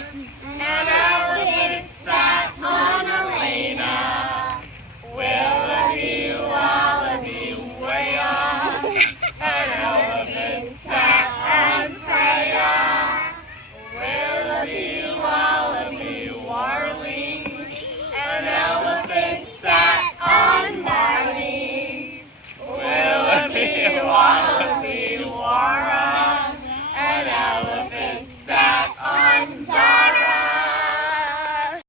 An elephant sat on a lena. Wallaby, wallaby, way on. An elephant sat on Freya. Wallaby,